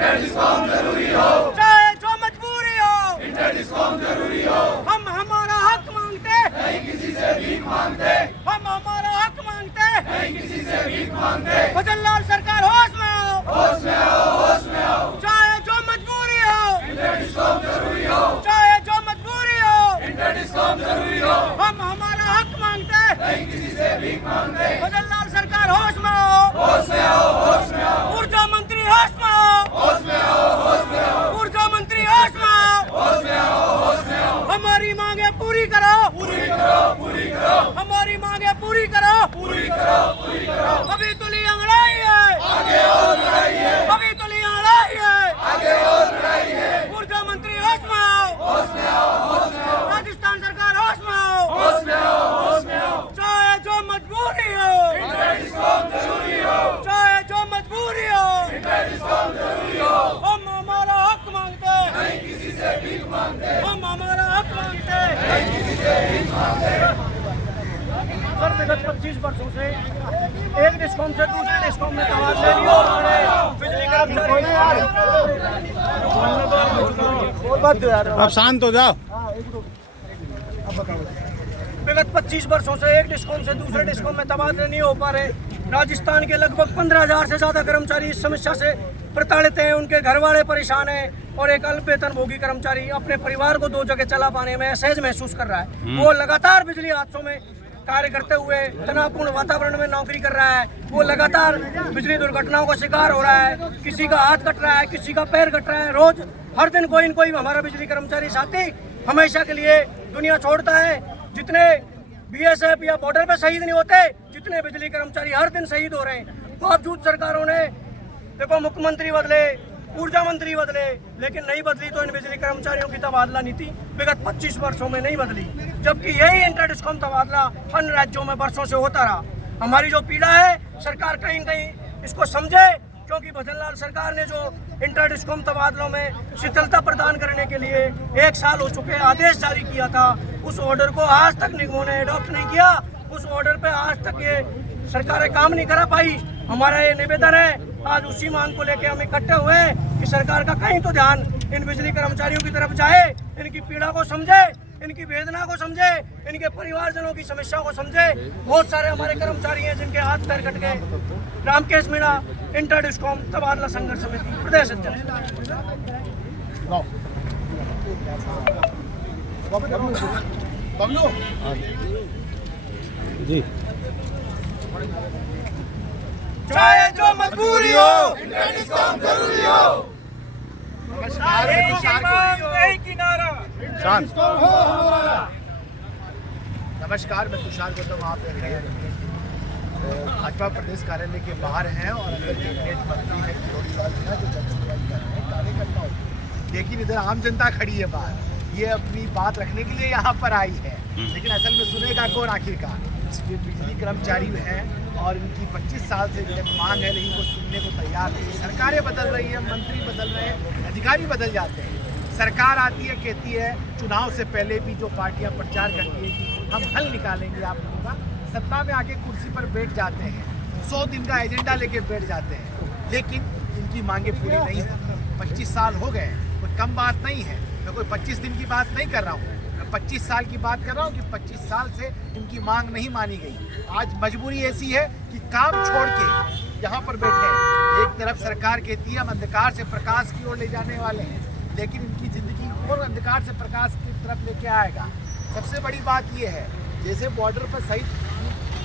Inter discom जरूरी हो, चाहे जो मजबूरी हो, इंटर डिस्कॉम जरूरी हो। हम हमारा हक मांगते, नहीं किसी से भीख मांगते, हम हमारा हक मांगते, नहीं किसी से भीख मांगते। भजन लाल सरकार होश में आओ, होश में आओ, होश में आओ। चाहे जो मजबूरी हो, इंटर डिस्कॉम जरूरी हो, चाहे जो मजबूरी हो, इंटर डिस्कॉम जरूरी हो। हम हमारा हक मांगते, नहीं किसी से भीख मांगते। भजन लाल सरकार होश में आओ, होश में आओ, होश में आओ। ऊर्जा मंत्री होश में आओ, होश में आओ, होश में आओ। ऊर्जा मंत्री होश में आओ, होश में आओ, होश में आओ। हमारी मांगे पूरी करो, पूरी करो, पूरी करो, हमारी मांगे पूरी करो, पूरी करो, पूरी करो। अभी तो लिया लड़ाई है, आगे और लड़ाई है, अभी तो लिया लड़ाई है, आगे और लड़ाई है। ऊर्जा मंत्री होश में आओ, होश में आओ, होश में आओ। राजस्थान सरकार होश में आओ, होश में आओ, होश में आओ। चाहे जो मजबूरी हो, इंटर डिस्कॉम जरूरी हो, चाहे जो मजबूरी हो, इंटर डिस्कॉम जरूरी हो। हम हमारा हक मांगते, नहीं किसी से भीख मांगते, हम हमारा हक मांगते। नहीं किसी से भीख मांगते। सर विगत 25 वर्षों से एक डिस्कॉम से दूसरे डिस्कॉम में तबादले नहीं हो रहे, बिजली कर्मचारी अब शांत हो जाओ। विगत 25 वर्षों से एक डिस्कॉम से दूसरे डिस्कॉम में तबादले नहीं हो पा रहे। राजस्थान के लगभग 15,000 से ज्यादा कर्मचारी इस समस्या से प्रताड़ित हैं, उनके घर वाले परेशान हैं और एक अल्प वेतनभोगी कर्मचारी अपने परिवार को 2 जगह चला पाने में असहज महसूस कर रहा है। वो लगातार बिजली हादसों में कार्य करते हुए तनावपूर्ण वातावरण में नौकरी कर रहा है, वो लगातार बिजली दुर्घटनाओं का शिकार हो रहा है, किसी का हाथ कट रहा है, किसी का पैर कट रहा है। रोज हर दिन कोई न कोई हमारा बिजली कर्मचारी साथी हमेशा के लिए दुनिया छोड़ता है। जितने बीएसएफ या बॉर्डर पे शहीद नहीं होते, जितने बिजली कर्मचारी हर दिन शहीद हो रहे हैं। बावजूद सरकारों ने देखो मुख्यमंत्री बदले, ऊर्जा मंत्री बदले, लेकिन नहीं बदली तो इन बिजली कर्मचारियों की तबादला नीति विगत 25 वर्षों में नहीं बदली, जबकि यही इंटर डिस्कॉम तबादला अन्य राज्यों में वर्षों से होता रहा। हमारी जो पीड़ा है सरकार कहीं कहीं इसको समझे, क्योंकि भजन लाल सरकार ने जो इंटर डिस्कॉम तबादलों में शिथिलता प्रदान करने के लिए 1 साल हो चुके आदेश जारी किया था, उस ऑर्डर को आज तक निगमों ने अडॉप्ट नहीं किया। उस ऑर्डर पे आज तक ये सरकारें काम नहीं करा पाई। हमारा ये निवेदन है, आज उसी मांग को लेकर हम इकट्ठे हुए कि सरकार का कहीं तो ध्यान इन बिजली कर्मचारियों की तरफ जाए, इनकी पीड़ा को समझे, इनकी वेदना को समझे, इनके परिवारजनों की समस्या को समझे। बहुत सारे हमारे कर्मचारी हैं जिनके हाथ पैर कट गए। रामकेश मीणा, इंटर डिस्कॉम तबादला संघर्ष समिति, प्रदेश अध्यक्ष। जी चाहे जो मजबूरी हो, इंटर डिस्कॉम जरूरी हो। एक ही नारा। शांत। नमस्कार, मैं तुषार गौतम, आप देख रहे हैं भाजपा प्रदेश कार्यालय के बाहर हैं और अंदर कैबिनेट मंत्री है किरोड़ी लाल मीणा जो जनसुनवाई कर रहे हैं कार्यकर्ताओं। लेकिन इधर आम जनता खड़ी है बाहर, ये अपनी बात रखने के लिए यहाँ पर आई है, लेकिन असल में सुनेगा कौन आखिरकार? ये बिजली कर्मचारी हैं और इनकी 25 साल से जो मांग है, लेकिन वो सुनने को तैयार नहीं। सरकारें बदल रही हैं, मंत्री बदल रहे हैं, अधिकारी बदल जाते हैं। सरकार आती है, कहती है चुनाव से पहले भी जो पार्टियां प्रचार करती है कि हम हल निकालेंगे आप लोगों का, सत्ता में आके कुर्सी पर बैठ जाते हैं, 100 दिन का एजेंडा लेके बैठ जाते हैं, लेकिन इनकी मांगे पूरी नहीं होती। 25 साल हो गए, कोई कम बात नहीं है। मैं कोई 25 दिन की बात नहीं कर रहा हूँ, मैं 25 साल की बात कर रहा हूँ कि 25 साल से इनकी मांग नहीं मानी गई। आज मजबूरी ऐसी है कि काम छोड़ के यहाँ पर बैठे हैं। एक तरफ सरकार कहती है हम अंधकार से प्रकाश की ओर ले जाने वाले हैं, लेकिन इनकी ज़िंदगी और अंधकार से प्रकाश की तरफ लेके आएगा। सबसे बड़ी बात यह है, जैसे बॉर्डर पर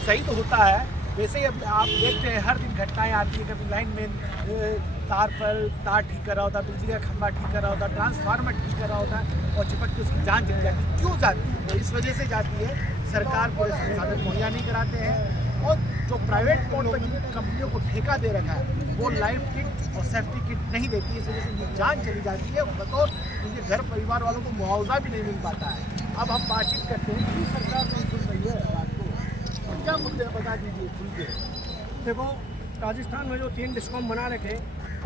शहीद होता है, वैसे ही अब आप देखते हैं हर दिन घटनाएं आती है। कभी लाइन में तार पर तार ठीक कर रहा होता है, बिजली का खंभा ठीक कर रहा होता है, ट्रांसफार्मर ठीक कर रहा होता है और चिपक के उसकी जान चली जाती है। क्यों जाती है? तो इस वजह से जाती है, सरकार पूरे संसाधन मुहैया नहीं कराते हैं और जो प्राइवेट मोड पर जिन कंपनियों को ठेका दे रखा है वो लाइफ किट और सेफ्टी किट नहीं देती है। इस वजह से उनकी जान चली जाती है, बतौर उनके घर परिवार वालों को मुआवजा भी नहीं मिल पाता है। अब हम बातचीत करते हैं कि सरकार नहीं सुन रही है बात को, और क्या मुद्दे बता दीजिए खुल के। देखो, राजस्थान में जो 3 डिस्कॉम बना रखे,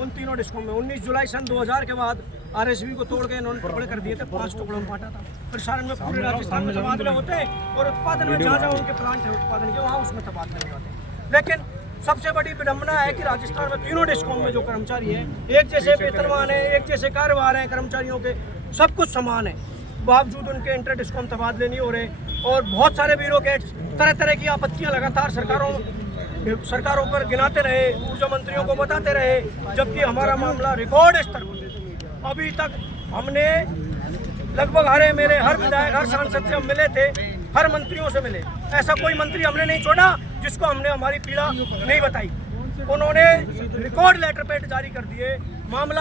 उन तीनों डिस्कॉम में 19 जुलाई सन 2000 के बाद आरएसबी को तोड़ के इन्होंने टुकड़े कर दिए थे, 5 टुकड़ों में बांटा था। प्रसारण में पूरे राजस्थान में तबादले होते और उत्पादन में जहाँ जहाँ उनके प्लांट है उत्पादन के, वहाँ उसमें तबादले हो जाते। लेकिन सबसे बड़ी विडंबना है कि राजस्थान में तीनों डिस्कॉम में जो कर्मचारी हैं, एक जैसे वेतनमान है, एक जैसे कार्यभार हैं कर्मचारियों के, सब कुछ समान है, बावजूद उनके इंटर डिस्कॉम तबादले नहीं हो रहे। और बहुत सारे ब्यूरोक्रेट्स तरह तरह की आपत्तियां लगातार सरकारों पर गिनाते रहे, ऊर्जा मंत्रियों को बताते रहे, जबकि हमारा मामला रिकॉर्ड स्तर पर अभी तक हमने लगभग हर विधायक, हर सांसद से हम मिले थे, हर मंत्रियों से मिले, ऐसा कोई मंत्री हमने नहीं छोड़ा जिसको हमने हमारी पीड़ा नहीं बताई। उन्होंने रिकॉर्ड लेटर पैड जारी कर दिए। मामला